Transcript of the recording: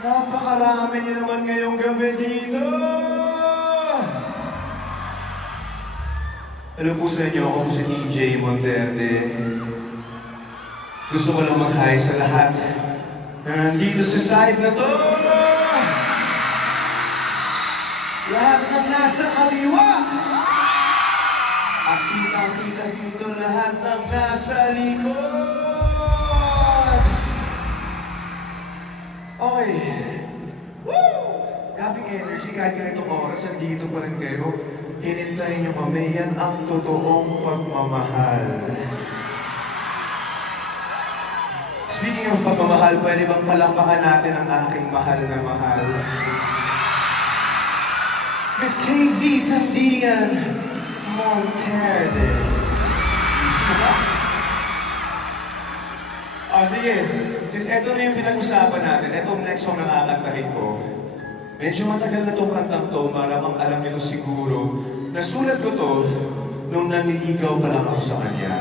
Napakarami niyo naman ngayong gabi dito! Ano po sa inyo? Ako po si DJ Monterde. Gusto ko lang mag-hi sa lahat na nandito sa side na to! Lahat ng nasa kaliwa! Akita-kita dito lahat ng nasa likod! Okay. Woo! Grabing energy kahit ganitong oras, nandito pa rin kayo. Hinintayin nyo kami, yan ang totoong pagmamahal. Speaking of pagmamahal, pwede bang palakpakan natin ang aking mahal na mahal? Miss KZ Tandigan Monterde. Ah, sige. Since eto na yung pinag-usapan natin, etong next song na kakantahin ko, medyo matagal na tong kantang to, malamang alam niyo to siguro. Nasulat ko to nung naniligaw pa lang ako sa kanya.